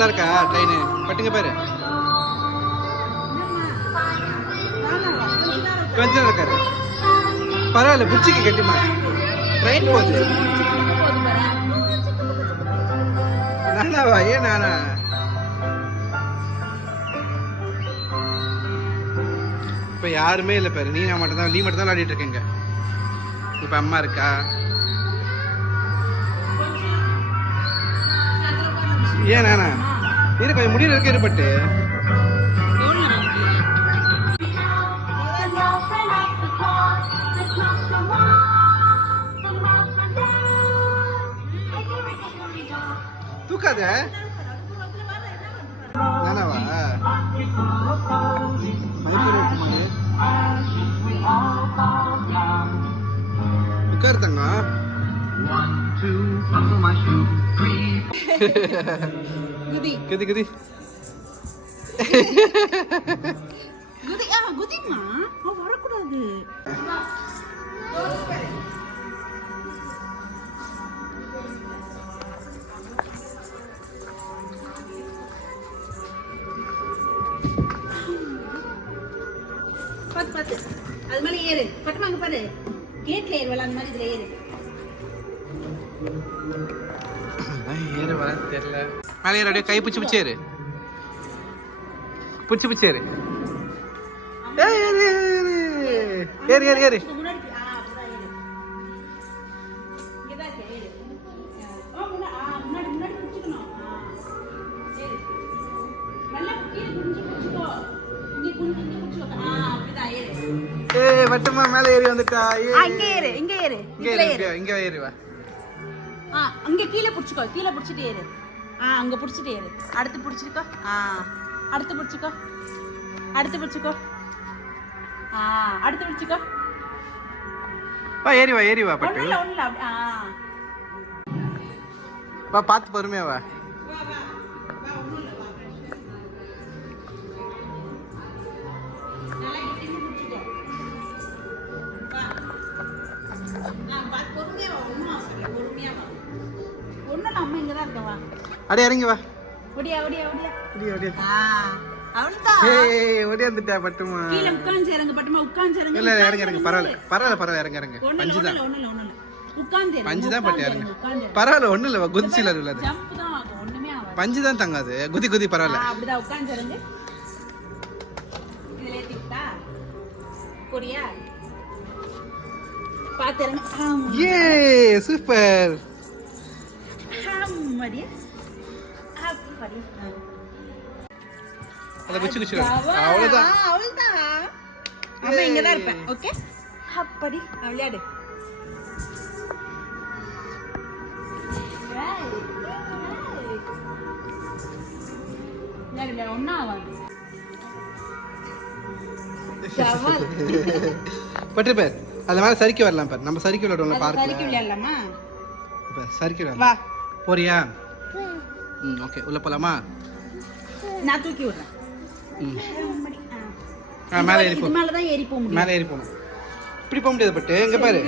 நல்லா இருக்கா ட்ரெயின்? பட்டுங்க பாரு. கொஞ்சம் இருக்காரு. பரவாயில்ல, புடிச்சிக்க கட்டிமா. ட்ரெயின் போகுது. நானாவா? ஏன் நானா? இப்ப யாருமே இல்லை பாரு. நீ நான் மட்டும் தான், நீ மட்டும் தான் விளையாடிட்டு இருக்கீங்க. இப்ப அம்மா இருக்கா? ஏன் நானா? இரு, கொஞ்சம் முடியல இருக்க இருப்பட்டு. தூக்காத. நானாவா? உட்கார் தங்க. குதி குதி குதி. குதிமா, வரக்கூடாது. பாத்து பாத்து, அது மேல ஏறு. பட்டுமாங்க பாரு, கேட்ல ஏறுவல அந்த மாதிரி இதுல ஏறு. ஏறு வர தெரியல. மேலே ஏறு, அப்படியே கை பிடிச்சி பிடிச்சி ஏறு. பிடிச்சி பிடிச்சி ஏறு. ஏறு ஏறு ஏறு ஏறு. வட்டமா மேல ஏறி வந்துட்டா. இங்க ஏறு, இங்க ஏறு, இங்க ஏறு வா. அங்க கீழே புடிச்சுக்கோ, கீழே புடிச்சிட்டு ஏறு. அங்க புடிச்சிட்டு ஏறு. அடுத்து புடிச்சிக்கோ. அடுத்து புடிச்சுக்கோ, அடுத்து புடிச்சுக்கோ. அடுத்து புடிச்சுக்கோ. வா ஏறி வா, ஏறி வா பட்டு. ஒண்ணு இல்ல. வா, பாத்து பொறுமையா வா. அடி இறங்கி வா. ஓடியா ஓடியா ஓடியா ஓடியா ஓடியா. அவ்வளவுதான். ஓடியாந்துட்டா பட்டுமா. கீழே உட்கார்ந்து இறங்கு பட்டுமா, உட்கார்ந்து இறங்கு. இல்ல இறங்க இறங்க, பரவாயில்ல பரவாயில்ல பரவாயில்ல, இறங்க இறங்க. பஞ்சு தான், உட்கார்ந்து இறங்கு. பஞ்சு தான் பட்டு இறங்க. பரவாயில்ல, ஒண்ணு இல்ல, குதிச்சில இல்ல. ஜம்ப் தான் ஆகும், ஒண்ணுமே ஆகாது. பஞ்சு தான் தங்காது. குதி குதி, பரவாயில்ல. அப்படிதான் உட்கார்ந்து இறங்கு. இதுல ஏத்திட்டா போறியா? பாத்து இறங்கு. ஏ சூப்பர். மடியா அப்படி. அத குச்சி குச்சி. அவ்வளவுதான் அவ்வளவுதான். அம்மா இங்க தான் இருப்பேன். ஓகே, அப்படி விளையாடு. விளையாடு, ஒன்னா ஆகாது. பட்டு பேர் அது மேல சறுக்கி வரலாம் பாரு. நம்ம சறுக்கி விளையாடுவோம்ல பார்க்ல. சறுக்கி விளையாடலாமா? இப்ப சறுக்கி வா. விளையாடலாம். போறியா? ஓகே, உள்ள போலாமா? நான் தூக்கி விடுறேன். மேலே ஏறி போ. இது மேல தான் ஏறி போக முடியும். மேலே ஏறி போணும். இப்படி போக முடியாது பட்டு. எங்க பாரு,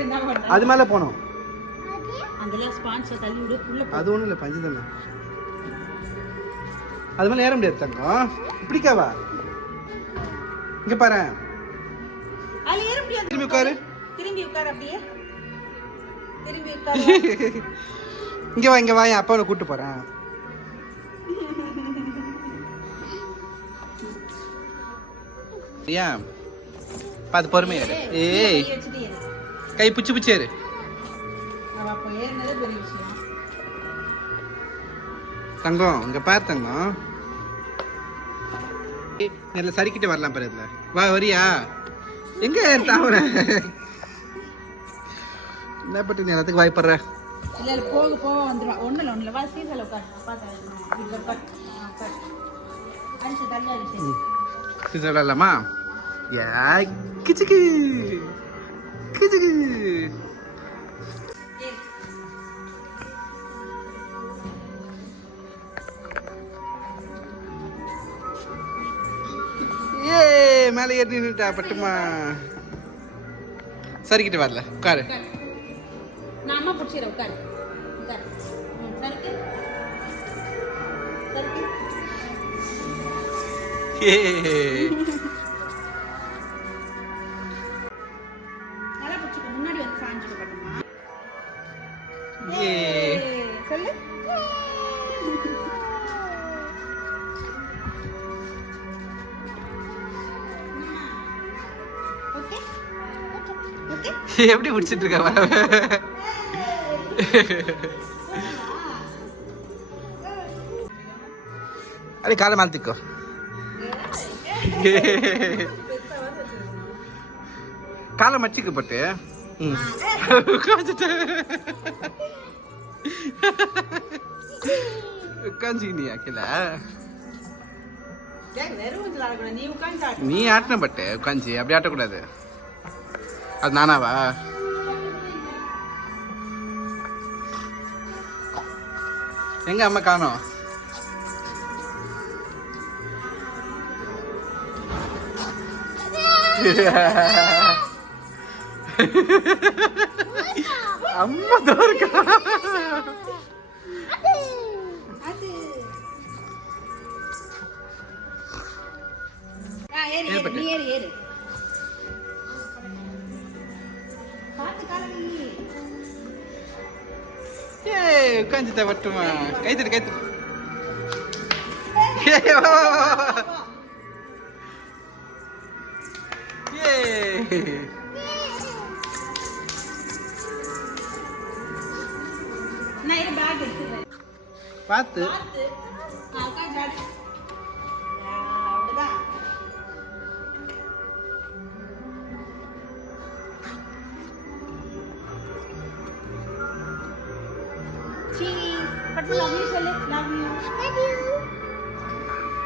அது மேல போணும். அங்கல ஸ்பான்சர் தள்ளி விடு, உள்ள போ. அது ஒண்ணும் இல்ல, பஞ்சு தானே. அது மேல ஏற முடியாது தங்கம். இப்படிக்கவா? இங்க பாரு, அதுல ஏற முடியாது. திரும்பி உட்காரு. திரும்பி உட்காரு. அப்படியே திரும்பி உட்காரு. இங்க வா, இங்க வா, என் அப்பாவை கூட்டு போறேன். ஏன் பாத்து பொறுமையா இரு. ஏய், கை புச்சு புச்சு ஏறு. தங்கம் இங்க பாரு தங்கம். இதுல சரிக்கிட்டு வரலாம் பாரு. இதுல வா, வரியா? எங்க தாவர என்ன பட்டு நீ எல்லாத்துக்கு வாய்ப்படுற? இல்ல போக போக வந்துருவா. ஒண்ணுல ஒண்ணுல வா, சீசல உட்கார். பாத்து இப்படி உட்கார். உட்கார். அஞ்சு தள்ளி அடிச்சு சொல்லலாமா? யா கிச்சுக்கு கிச்சுக்கு. ஏ மேலே ஏறி நின்னுட்டா பட்டுமா. சரிக்கிட்டு வரல, உட்காரு. நான் அம்மா பிடிச்சிடுறேன். உட்காரு உட்காரு. சருக்கு சருக்கு. நல்லா பிடிச்சிக்கோ, முன்னாடி வந்து சாஞ்சிக்கோ கட்டுமா. ஏ சொல்லு. Okay okay. எப்படி பிடிச்சிட்டு இருக்க வர? அடி காலை மாத்திக்கோ. காலை மச்சிக்கப்பட்டு உட்காந்துக்கினியா கீழே? நீ ஆட்டின பட்டு உட்காந்து அப்படி ஆட்டக்கூடாது. அது நானாவா? எங்க அம்மா காணோம்? அம்மா தோற்கா. உட்காந்துட்ட மட்டுமா? கைத்தட்டு கைத்தட்டு. பார்த்து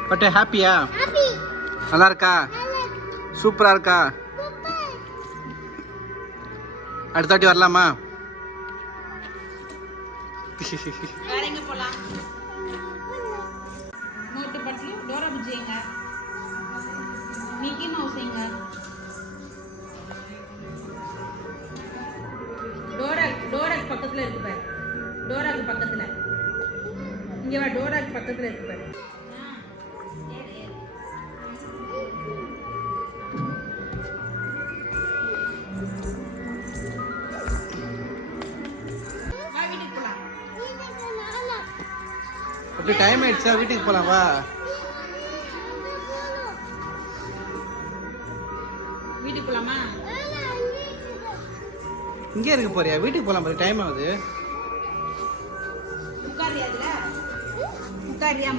பட்டு ஹாப்பியா? நல்லா இருக்கா? சூப்பரா இருக்கா? அடுத்த வாட்டி வரலாமா? வேற எங்க போலாம்? மோட்டு பட்லி டோரா புஜ்ஜி எங்க? மிக்கி மவுஸ் எங்க? டோராக்கு பக்கத்துல இருக்கு பாரு. டோராக்கு பக்கத்துல. இங்க வா, டோராக்கு பக்கத்துல இருக்கு பாரு. அப்படி டைம் ஆயிடுச்சா? வீட்டுக்கு போலாம் வா. வீட்டுக்கு போலாமா? இங்கே இருக்க போறியா? வீட்டுக்கு போலாம் பாரு, டைம் ஆகுது. உட்காரியா? உட்காரியா?